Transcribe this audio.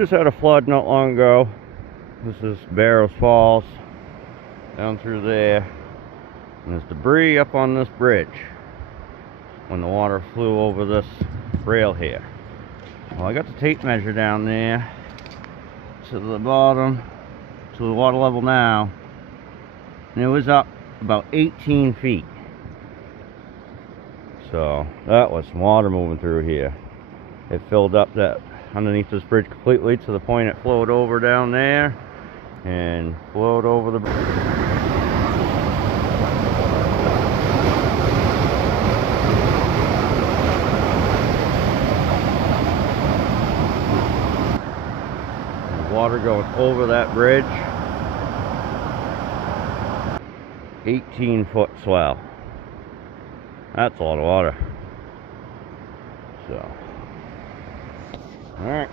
Just had a flood not long ago. This is Barrows Falls, down through there. And there's debris up on this bridge when the water flew over this rail here. Well, I got the tape measure down there to the bottom, to the water level now, and it was up about 18 feet. So that was water moving through here. It filled up that underneath this bridge completely to the point it flowed over down there and flowed over the bridge. Water going over that bridge. 18-foot swell. That's a lot of water. So, all right.